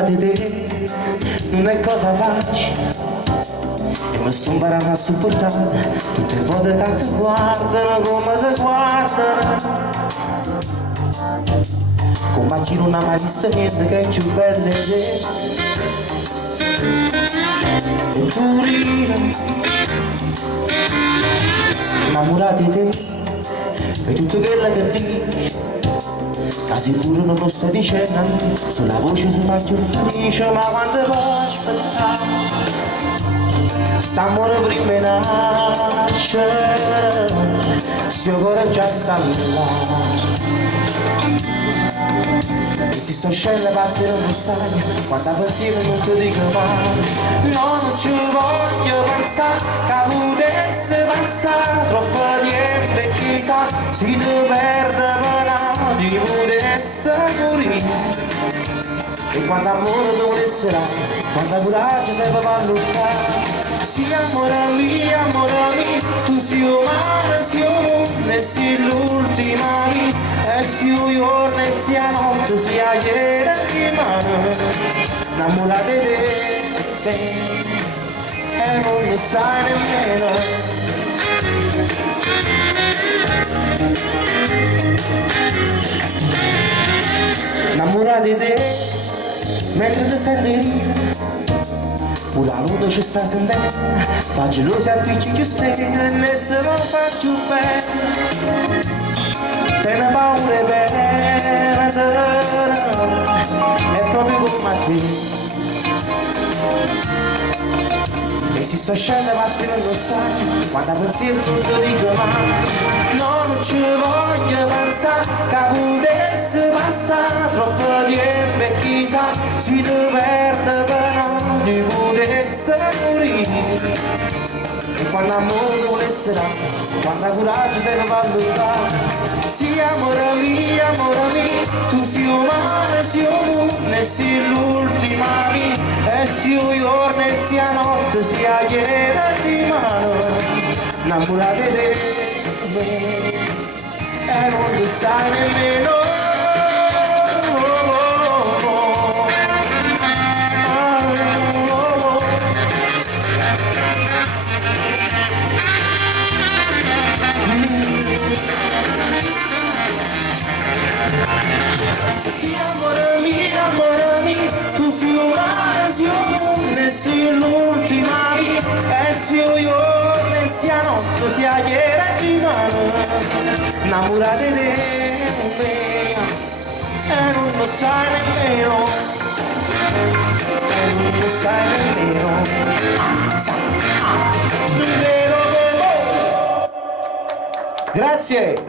Innamorati di te non è cosa facile e mi sto imparando a supportare tutte le volte che ti guardano come ti guardano, come chi non ha mai visto niente che è più bello di te. E tu ridi innamorati di te e tutto quello che dici quasi pure non lo sto dicendo, sulla voce si fa più felice, ma quando può aspettare st'amore prima di nascere, sto cuore già sta là. E si sto scendendo a battere un messaggio, quando pensiero non ti dico mai, no, non ci voglio pensare, che potesse passare troppo tempo e chissà, si ti perde però ti potesse morire. E quando amore ti volesserà, quando coraggio serve per lottare, sì amore mio, tu sei umano, sei umano, e sei l'ultima mia, e sei giorno e sia notte, sia ieri di mano, innamorata di te, e non lo sai nemmeno. Innamorata di te, mentre ti senti ridere, pure la luna ci sta sentendo, fa gelosi appiccici stelle e se non fa più bene, te ne paura e perdere, è proprio come te. E si sto scendendo a partire non sai, quando pensiero non ti dico mai, no, non ci voglio pensare, che potesse passare troppo tempo e chissà, si ti perde però ti potesse morire. E quando amore volesserà, quando coraggio te lo fa lottare, sì amore mio, tu sei umano, sei umano, e sei l'ultima mia, e sei giorno e sia notte, sia ieri di mano, innamorata di te, e non lo sai nemmeno. Sì amore mio, tu sei umano, sei umano, e sei l'ultima mia, e sei giorno e sia notte, sia ieri di mano, innamorata di te, e non lo sai nemmeno, e non lo sai nemmeno, grazie!